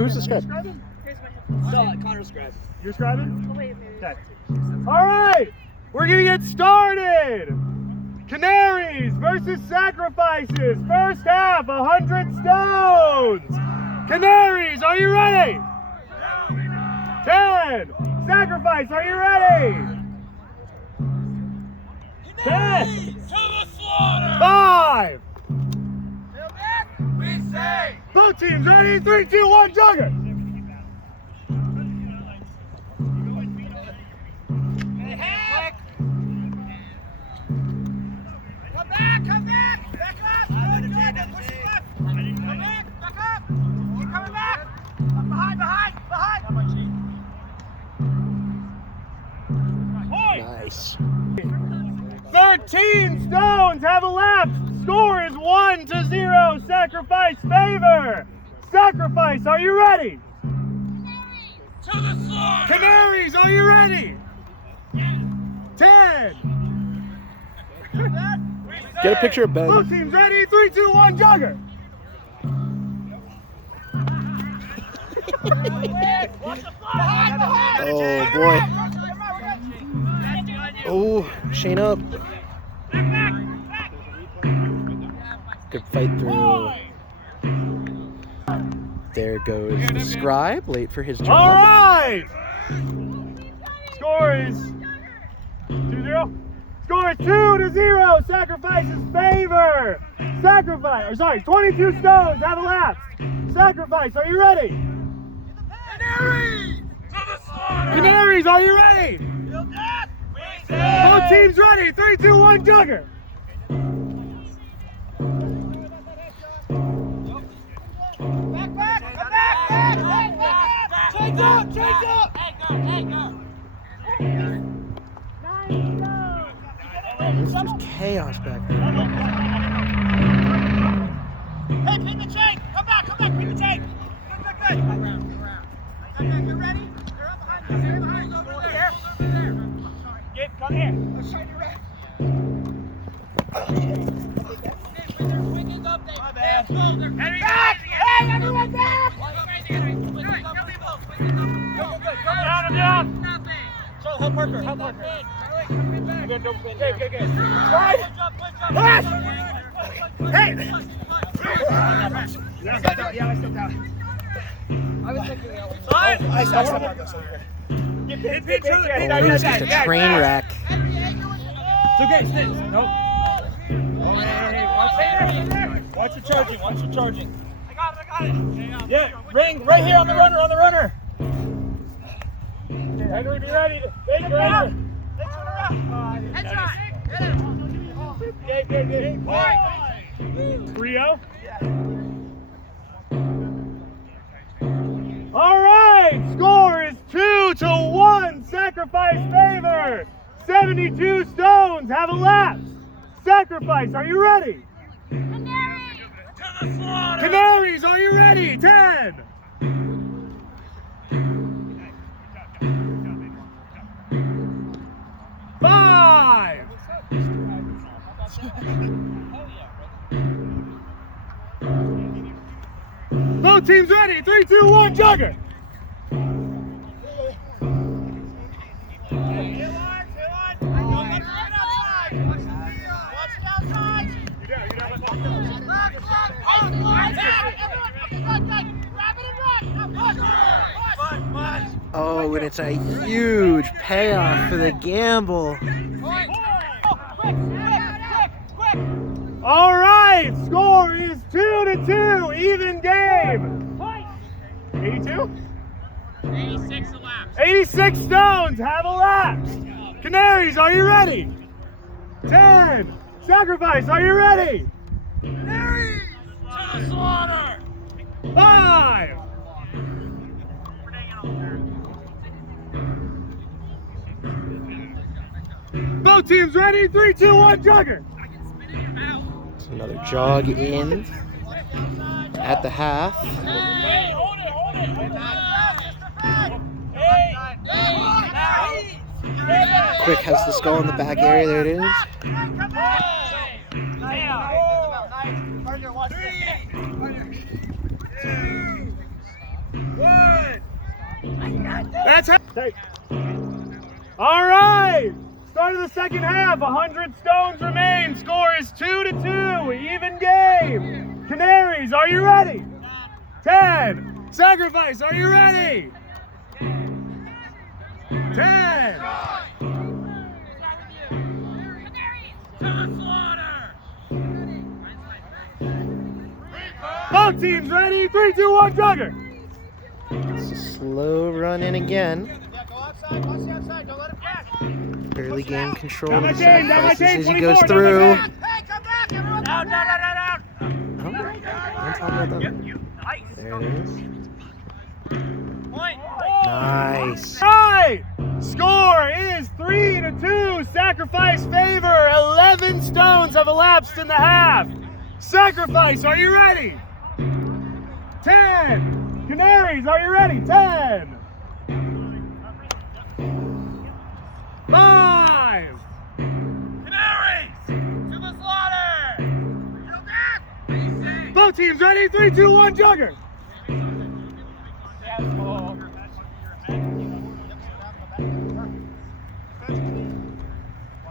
Who's the scribe? Connor's scribe. You're scribing? Okay. All right, we're gonna get started. Canaries versus Sacrifices. First half, 100 stones. Canaries, are you ready? 10. Sacrifice, are you ready? 10. To the slaughter! 5. We say! Both teams ready? 3, 2, 1, jugger. Come back! Back up! Good, good! Push it left! Come back! Back up! Keep coming back! Behind! Nice. 13 stones have elapsed. Score is 1-0. Sacrifice favor. Sacrifice, are you ready? To the slaughter! Canaries, are you ready? 10. Get a picture of Ben. Both teams ready? 3, 2, 1, jugger. Oh boy. Oh, Shane up. Good fight through. There goes the scribe, late for his job. All right. Score is 2-0. Score is 2-0. Sacrifice's favor. 22 stones have elapsed. Sacrifice, are you ready? Canaries! To the slaughter! Canaries, are you ready? Both teams ready. 3, 2, 1, jugger. Back! Change up! It's just chaos back there. Hey, pin the chain! Come back, pin the chain! Good. You ready? You're up behind you. Stay behind you. Over there. Come here. Let's shine your red. Winging up there. My bad. Back! Hey, everyone back! Down. So, help Parker. Good. Right. Pass. Hey. Yeah, I stepped out. I was thinking that way. I stepped out. Oh, just a train wreck. It's okay, stay. Nope. Watch the charging. I got it. Yeah, ring right here on the runner. Henry, be ready. Take it out. Heads right. Good. 3-0. All right, score is 2-1. Sacrifice favor. 72 stones have elapsed. Sacrifice, are you ready? Canaries! To the slaughter! Canaries, are you ready? 10. 5. Both teams ready. 3, 2, 1, jugger. Oh, and it's a huge payoff for the gamble. All right, score is 2-2, even game. 82? 86 elapsed. 86 stones have elapsed. Canaries, are you ready? 10. Sacrifice, are you ready? Canaries! To the slaughter! 5. Both teams ready? 3, 2, 1, jugger. Another jog in at the half. Hey, hold it! Quick has the skull in the back area. There it is. That's how. All right. Start of the second half. 100 stones remain. Score is 2-2. Even game. Canaries, are you ready? 10. Sacrifice, are you ready? 10. Both teams ready? 3, 2, 1, jugger. It's a slow run in again. Yeah, go outside. Watch the outside. Don't let it crack. Barely gain control Down of my the chain, down my sacrifices chain, as he 24, goes down my through. chain. Hey, come back. Everyone down, down, down, down. Oh, I'm talking about that. Nice. There it is. Point. Nice. Right. Score is 3-2. Sacrifice favor. 11 stones have elapsed in the half. Sacrifice, are you ready? 10. Canaries, are you ready? 10. 5. Canaries to the slaughter. Go back. Both teams ready? 3, 2, 1, jugger.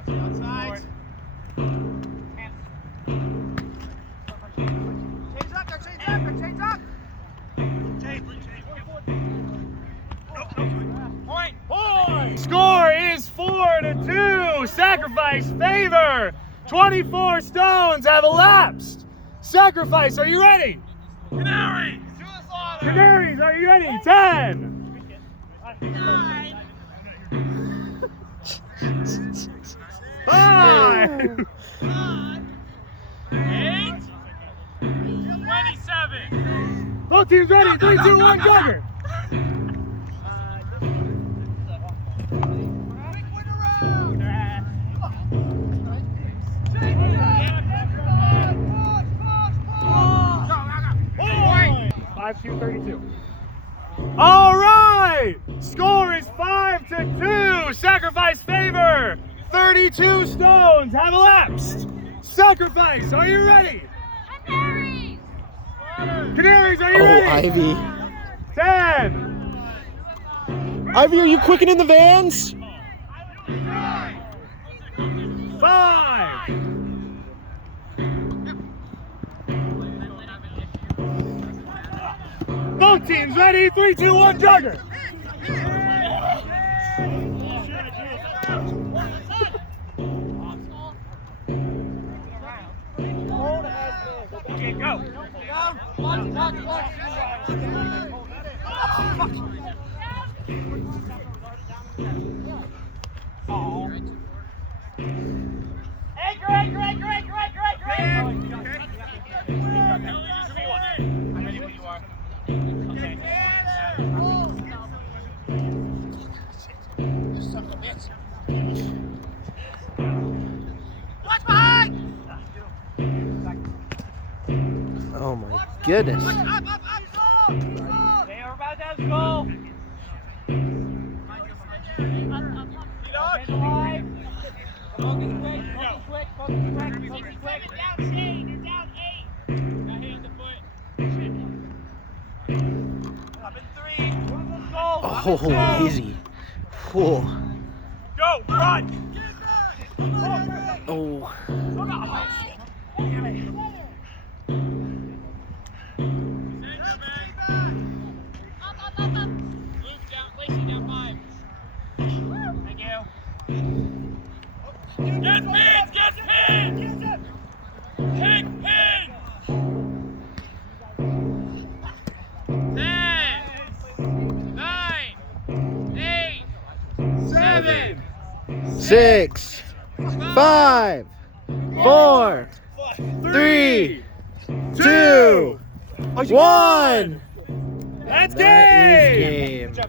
Outside. Chains up, they're chains up, they're chains up. Point. Score is 4-2. Sacrifice favor. 24 stones have elapsed. Sacrifice, are you ready? Canaries to the slaughter. Canaries, are you ready? 10. 9. 5. 8. 27. Both teams ready. 3, 2, 1, jugger. Quick winner round. 5-2-32. All right. Score is 5-2. Sacrifice favor. 32 stones have elapsed. Sacrifice, are you ready? Canaries! Canaries, are you Oh, ready? Ivy. 10. Ivy, are you quickening the vans? 5. 'Both teams ready? 3, 2, 1, jugger. Okay, go. Anchor, anchor, anchor, anchor, anchor, anchor. I'm ready when you are. Okay. You son of a bitch. Watch behind! Oh my goodness. Up, up, up, goal! They are about to have goal. Get on. Focus quick, focus quick, focus quick, focus quick. Down, Shane, you're down 8. Got hit in the foot. Up in 3. Goal. Oh, easy. Whoa. Go, run! Oh. Thank you. Get pins! Get pins! Pick pins! 10, 9, 8, 7, 6, 5, 4, 3, 2, 1. That's That is game. game.